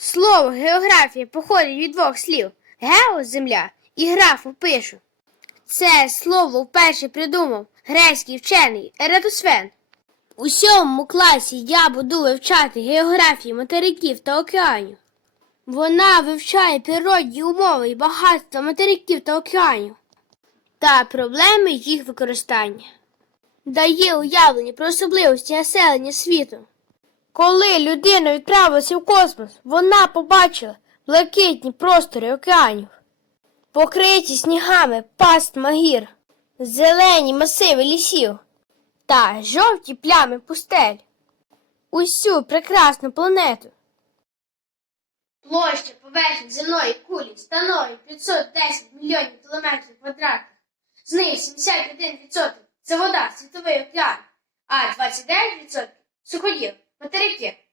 Слово географія походить від двох слів гео земля і графу пишу. Це слово вперше придумав грецький вчений Ератосфен. У сьомому класі я буду вивчати географію материків та океанів. Вона вивчає природні умови і багатство материків та океанів та проблеми їх використання. Дає уявлення про особливості населення світу. Коли людина відправилася в космос, вона побачила блакитні простори океанів, покриті снігами пастма гір, зелені масиви лісів та жовті плями пустель. Усю прекрасну планету. Площа поверхні земної кулі становить 510 мільйонів кілометрів квадратних. З них 71% це вода, світовий океан, а 29% суходіл, материки.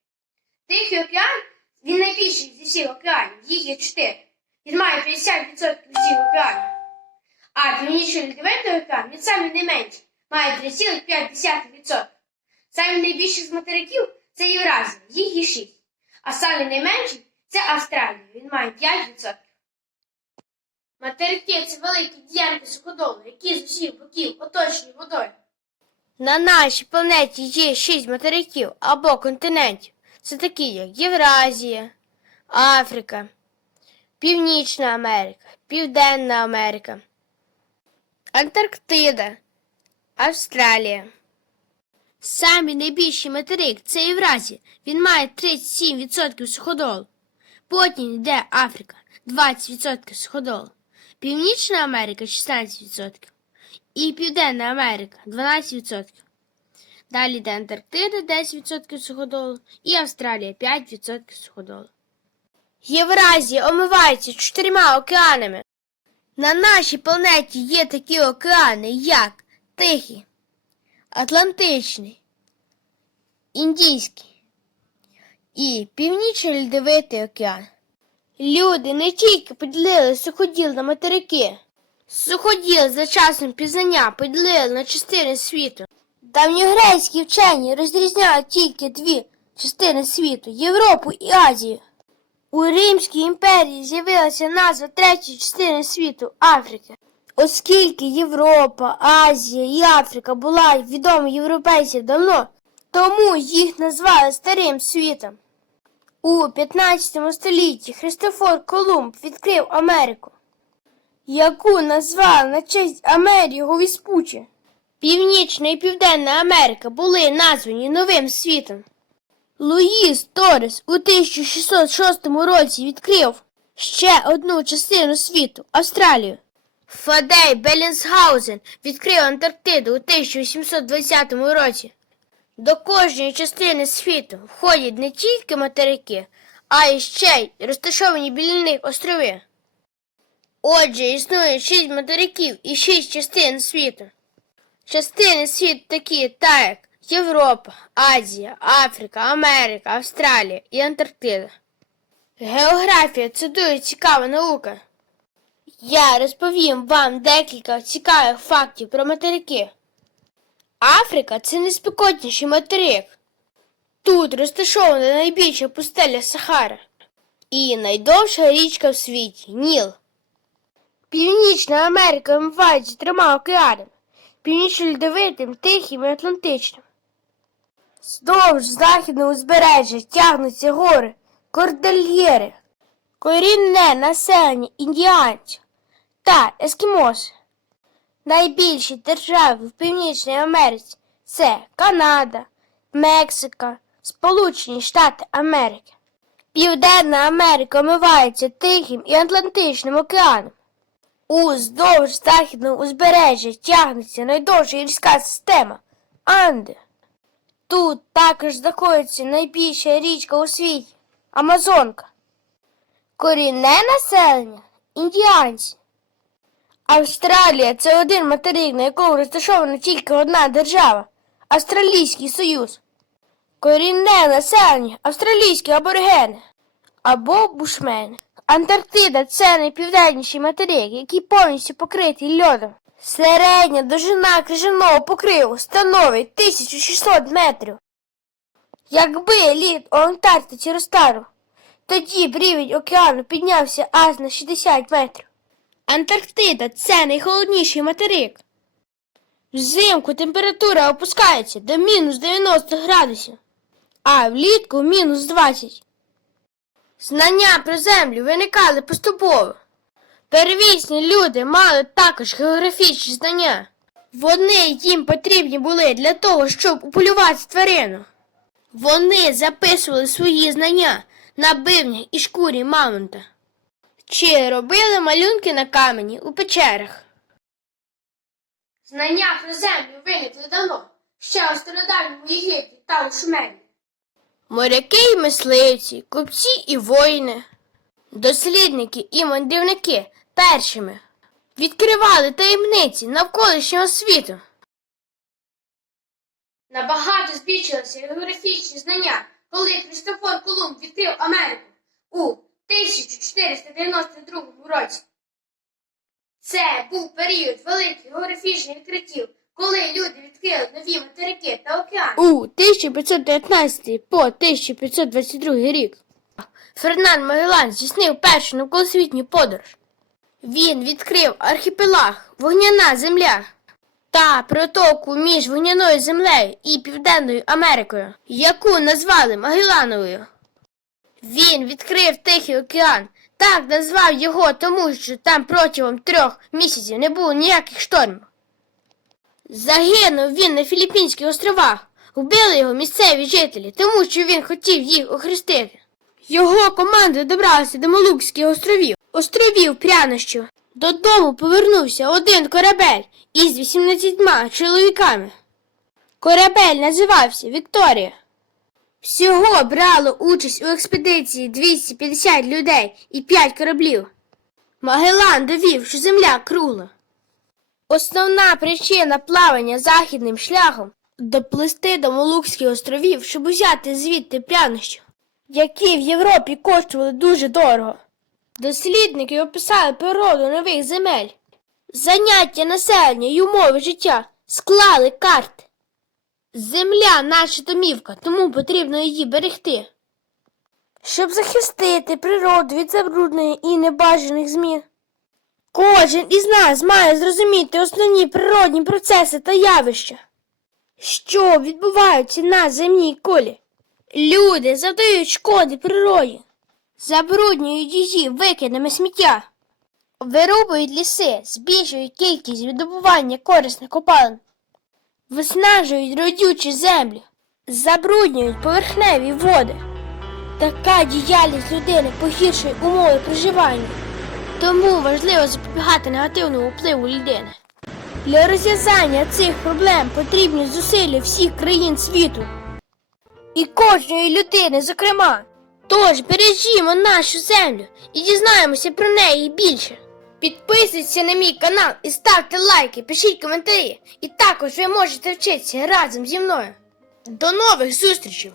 Тихий океан він найбільший зі всіх океанів, їх є 4. Він має 50% всіх океанів. А Північно-Львівний океан він самий найменший, має 3,5%. Самий найбільший з материків це Євразія, їх є 6. А самий найменший це Австралія, він має 5%. Материки це великі ділянки суходолу, які з усіх боків оточені водою. На нашій планеті є шість материків або континентів. Це такі, як Євразія, Африка, Північна Америка, Південна Америка, Антарктида, Австралія. Самий найбільший материк це Євразія. Він має 37% суходолу. Потім йде Африка 20% суходолу. Північна Америка 16% і Південна Америка 12%. Далі йде Антарктида 10% суходолу і Австралія 5% суходолу. Євразія омивається чотирма океанами. На нашій планеті є такі океани, як Тихий, Атлантичний, Індійський і Північно-Льдовитий океан. Люди не тільки поділили суходіл на материки. Суходіл за часом пізнання поділили на частини світу. Давньогрецькі вчені розрізняли тільки дві частини світу Європу і Азію. У Римській імперії з'явилася назва третьої частини світу Африки. Оскільки Європа, Азія і Африка була відома європейцям давно, тому їх назвали Старим світом. У 15 столітті Христофор Колумб відкрив Америку, яку назвали на честь Америго Віспучі. Північна і Південна Америка були названі Новим світом. Луїс Торес у 1606 році відкрив ще одну частину світу Австралію. Фадей Белінсгаузен відкрив Антарктиду у 1820 році. До кожної частини світу входять не тільки материки, а й ще й розташовані біля них острови. Отже, існує шість материків і шість частин світу. Частини світу такі, так як Європа, Азія, Африка, Америка, Австралія і Антарктида. Географія це дуже цікава наука. Я розповім вам декілька цікавих фактів про материки. Африка це найспекотніший материк. Тут розташована найбільша пустеля Сахара і найдовша річка в світі Ніл. Північна Америка омивається трьома океанами північно-льдовитим, Тихим і Атлантичним. Здовж західного узбережжя тягнуться гори, кордильєри, корінне населення індіанців та ескімоси. Найбільші держави в Північній Америці це Канада, Мексика, Сполучені Штати Америки. Південна Америка омивається Тихим і Атлантичним океаном. Уздовж західного узбережжя тягнеться найдовша гірська система Анди. Тут також знаходиться найбільша річка у світі Амазонка. Корінне населення індіанці. Австралія це один материк, на якому розташована тільки одна держава Австралійський Союз. Корінне населення австралійські аборигени або бушмени. Антарктида це найпівденніший материк, який повністю покритий льодом. Середня довжина крижаного покриву становить 1600 метрів. Якби лід у Антарктиці розтанув, Тоді б рівень океану піднявся аж на 60 метрів. Антарктида це найхолодніший материк. Взимку температура опускається до мінус 90 градусів, а влітку мінус 20. Знання про землю виникали поступово. Первісні люди мали також географічні знання. Вони їм потрібні були для того, щоб уполювати тварину. Вони записували свої знання на бивнях і шкурі мамонта. Чи робили малюнки на камені у печерах. Знання про землю виникли давно, ще у стародавньому Єгипті та у Шумері. Моряки й мисливці, купці і воїни, дослідники і мандрівники першими відкривали таємниці навколишнього світу. Набагато збільшилися географічні знання, коли Христофор Колумб відкрив Америку у 1492 році. Це був період великих географічних відкриттів, коли люди відкрили нові материки та океани. У 1519 по 1522 рік Фернан Магеллан здійснив першу навколосвітню подорож. Він відкрив архіпелаг Вогняна земля та протоку між Вогняною землею і Південною Америкою, яку назвали Магеллановою. Він відкрив Тихий океан, так назвав його, тому що там протягом трьох місяців не було ніяких штормів. Загинув він на Філіппінських островах. Вбили його місцеві жителі, тому що він хотів їх охрестити. Його команда добралася до Малукських островів, островів прянощів. Додому повернувся один корабель із 18 чоловіками. Корабель називався Вікторія. Всього брало участь у експедиції 250 людей і 5 кораблів. Магеллан довів, що земля кругла. Основна причина плавання західним шляхом доплисти до Молукських островів, щоб узяти звідти прянощі, які в Європі коштували дуже дорого. Дослідники описали природу нових земель, заняття населення й умови життя, склали карти. Земля наша домівка, тому потрібно її берегти. Щоб захистити природу від забруднення і небажаних змін. Кожен із нас має зрозуміти основні природні процеси та явища, що відбуваються на земній колі. Люди завдають шкоди природі, забруднюють її викидами сміття, вирубують ліси, збільшують кількість видобування корисних копалин, виснажують родючі землі, забруднюють поверхневі води. Така діяльність людини погіршує умови проживання. Тому важливо запобігати негативному впливу людини. Для розв'язання цих проблем потрібні зусилля всіх країн світу. І кожної людини, зокрема. Тож бережімо нашу землю і дізнаємося про неї більше. Підписуйтесь на мій канал і ставте лайки, пишіть коментарі. І також ви можете вчитися разом зі мною. До нових зустрічей!